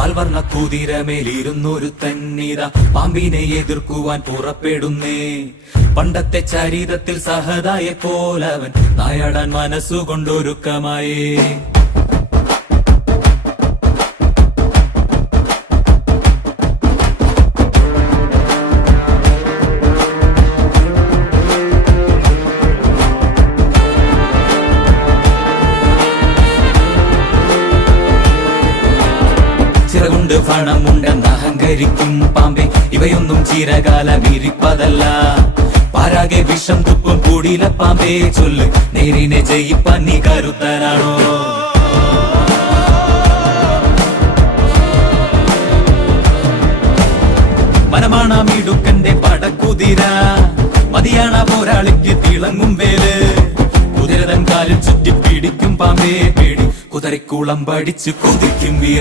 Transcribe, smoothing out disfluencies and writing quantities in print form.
പാൽവർണ്ണ കുതിരമേലിരുന്നൊരു തന്നിത പാമ്പിനെ എതിർക്കുവാൻ പുറപ്പെടുന്നേ. പണ്ടത്തെ ചരിതത്തിൽ സഹതായെ പോലവൻ നായാടാൻ മനസ്സുകൊണ്ടൊരുക്കമായേ. ചിറകുണ്ട് പണമുണ്ടെന്ന് അഹങ്കരിക്കും പാമ്പേ, ഇവയൊന്നും ചിരകാലം ഇരിപ്പതല്ല. പാരാകെ വിഷം തുപ്പും കൂടിയില പാമ്പേ, ചൊല്ല് നേരിനെ ജയിപ്പാൻ നീ കരുത്തനാണോ? മനമാണ മിടുക്കന്റെ പടക്കുതിര, മതിയാണ പോരാളിക്ക് തിളങ്ങും വേല്. കുതിരതൻ കാലിൽ ചുറ്റി പിടിക്കും പാമ്പേ പേടി, കുതിരക്കുളം പഠിച്ചു കൊതിക്കും വീര.